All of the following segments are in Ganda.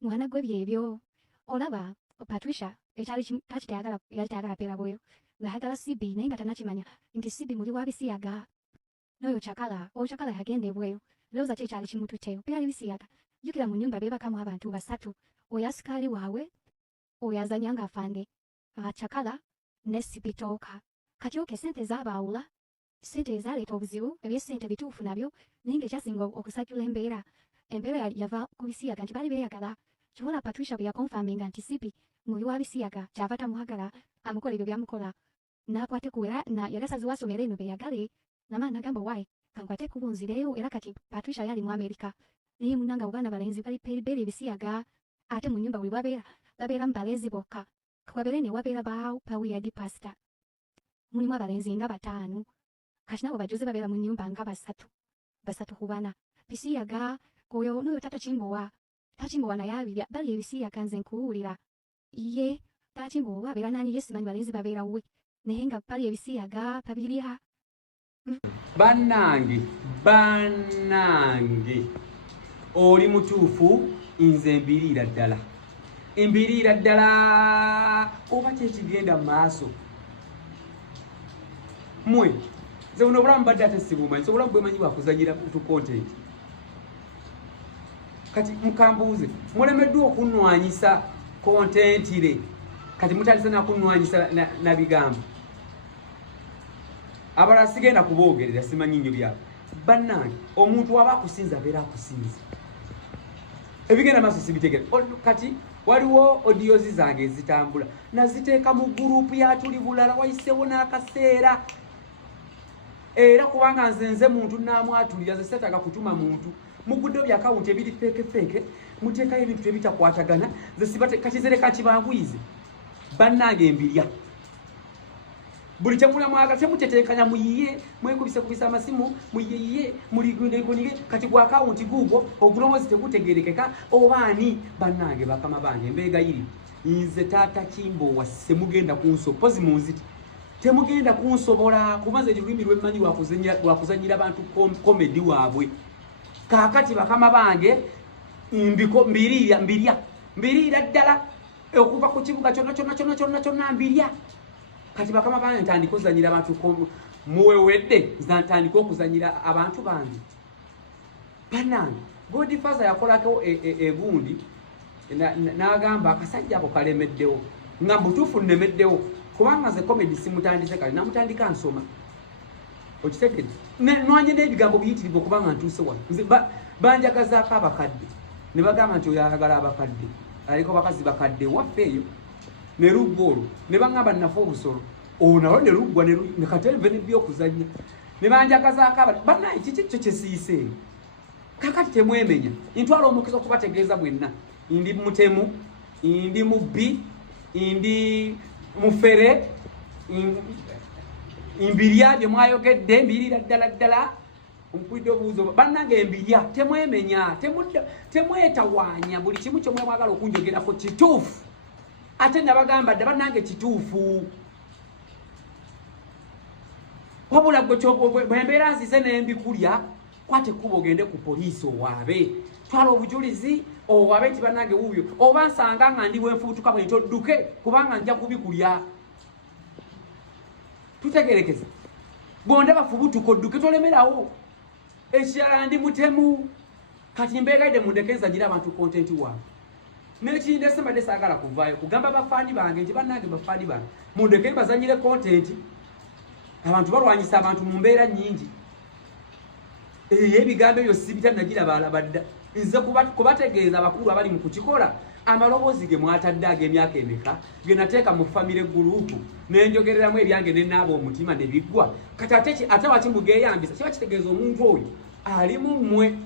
mwana gwe byebyo olaba Patricia yali pera bweyo nga hagala Sibi naye nga tanakimanya nti Sibi muli wa bisiyaga n'oyo Chakala yagenda ebweyo lowooza ki ekyali kimututteyo byali bisiyaga jjukira mu nnyumba beebakamu abantu basatu oyo asikaali waabwe oyo azanya ng'afande Chakala ne Sibi tooka kati oke sente zaabaawula sente ezaleeta obuzibu ebyesente bituufu nabyo naye ng'ekyasinga okusajjula embeera yava ku bisiyaga nti baali beeyagala kibola Patricia bwe yakonfaminga nti Sibi muli wa bisiyaga kyava tamuwagala amukola ebyo byamukola n'akwate kuwera yagasaziwa asomera eno beyagale namaani nagamba wayi kankwate kubunzireyo era kati Patricia yali mu Amerika naye munanga Buganda balenzi bali beera ebisiyaga ate mu nnyumba bwe babeeramu balenzi bokka kawabeere ne wabeera bawiyadi pasita mulimu abalenzi nga 5 kati nabo bajuze babeera mu nnyumba nga basatu ku bana bisiyaga oyo n'oyo Tata Kimbowa naye bali ebisiyaga nze nkuwulira ye Tata Kimbowa abeera nani ye simanyi balenzi babeera we naye nga bali ebisiyaga babirya bannange oli mutuufu nze mbiriira ddala oba kyekigenda mu maaso mwe nze buno obulamu badde ate sibumanyi so obulamu bwemanyi bwakuzanyira tu content kati mukambuuze mulemeddwa okunwanyisa kontentire kati mutandise nakunwanyisa na bigambo abalala sigenda kuboogerera simanyi nnyo byabo bannange omuntu waba akusinza abeera akusinza ebigenda maaso sibitegera kati waliwo odiozi zange ezitambula naziteeka mu gurupu ya Tuli Bulala wayiseewo n'akaseera era kubanga nze muntu namwatulira ze setaga kutuma muntu mugudde bya akawunti ebiri feke muteekayo ebintu ebitakwatagana ze sibate kati zereka kibanguyize bannange mbirya buli kyemula mwaga temuteteekanya muyiye mwekubisa amasimu muyiye muligundegunige kati gwa akawunti gugwo ogulowozi tekutegerekeka obaani bannange bakama bange mbegayiri nze Tata Kimbowa semugenda kunsopozi munziti temugenda kunsobola kubanza olulimi lwemmanyi lwakuzanyira abantu komedi waabwe kaakati bakama bange mbirira ddala okuva ku kibuga kyonna mbirya kati bakama bange ntandika okuzanyira abantu muwewedde ntandika okuzanyira abantu bange bannange Godfather yakolako egundi n'agamba akasajja ako kalemeddewo nga mbutuufu nnemeddewo kubanga nze comedy simutandise kale namutandika nsoma okitegedde nwanye n'ebigambo biyitirivu okubanga ntuuse wano nze banjagazaako abakadde ne bagamba nti oyo ayagala abakadde aliko bakazi bakadde waffe eyo ne luggwa olwo ne baŋŋamba nnafe obusolo nawo ne luggwa ne kateleve nebyokuzannya ne banjagazaako bannaye kiki kyo kyesiiseeyo kakati temwemenya ntwala omukisa okubategeeza bwenna ndi mutemu ndi mubbi ndi mufere imbirya bye mwayogedde mbirira ddala omukwidde obuuzo bannange mbirya temwemenya temwetawaanya buli kimu kyomwe mwagala okunjogerako kituufu ate nabagamba dda bannange kituufu wabula bwembeera nzize nembikulya kwate kuba ogende ku poliisi owaabe twala obujulizi owaabe nti bannange wuuyo oba nsanga nga ndi wenfubutuka bwe ntodduke kubanga nja kubikulya tutegerekeza bonde bafubutuka odduke tolemerawo ekirala ndi mutemu kati mbeegaidde mundekeza gira abantu kontenti waabwe n'ekindese mbadde saagala kuvaayo kugamba bafaani bange nti bannange bafaani bange mundekere bazanyire kontenti abantu balwanyisa abantu mu mbeera nnyingi ebigambo ebyo sibitanagira baalabadda nze kubategeeza abakulu abali mu kukikola amaloboozi ge mwatadde ag'emyaka emeka ge nateeka mu famire gurupu nenjogereramu ebyange nenaaba omutima ne biggwa kati ate wakimugeeyambisa kiba kitegeeza omuntu oyo ali mu mmwe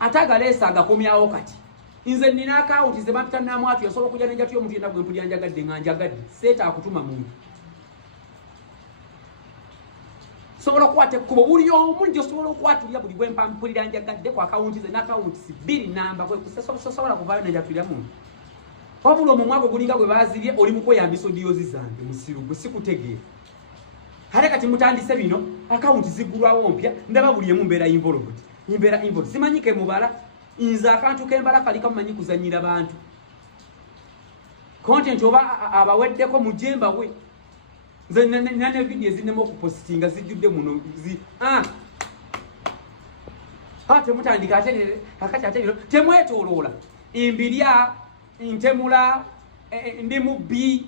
ate agaleese agakomyawo kati nze nina akawunti ze bantannamwatu yasobola okujja nenjatuyo omuntu yenna bwe mpulya njagadde nga njagadde seeta akutuma muntu sobola okukwata ekkubo buli omu nti osobola okwatulira buli bwe mpampulira njagadde ku akawunti ze n'akawunti si 2 namba sobola kuvaayo nenjatulira muntu wabula omumwa gwe gulinga gwe baazirye oli mu kweyambisa odiozi zange musiru gwe sikutegeera ate kati mutandise bino akawunti ziggulwawo mpya ndaba buli emu mbeera involved simanyi ke mubala nze akantu kembala kali kamumanyi kuzanyira bantu content oba abaweddeko mujemba we nze nane video ezinema okupositinga zijjudde muno temutandika ate kakati ate temwetoloola imbirya ntemula ndi mubbi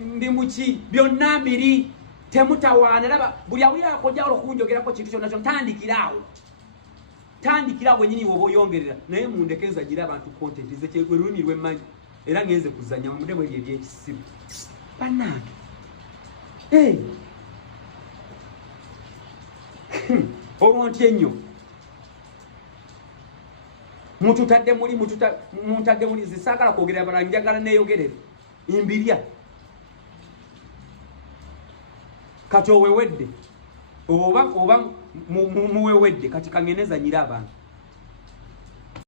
ndi muki byonna mbiri temutawaana laba buli awuli akojjawolo okunjogerako kintu kyonna kyo tandikirawo wenyini woba oyongerera naye mundeke nzanyira abantu content lulimi lwemmanyi era ngenze kuzanya mude bweri ebyekisibu bannange olwo ntya ennyo mututadde muli zisaagala kwogerera bala njagala neeyogerere imbirya kati owewedde oba muwewedde kati kangeneza nyira abantu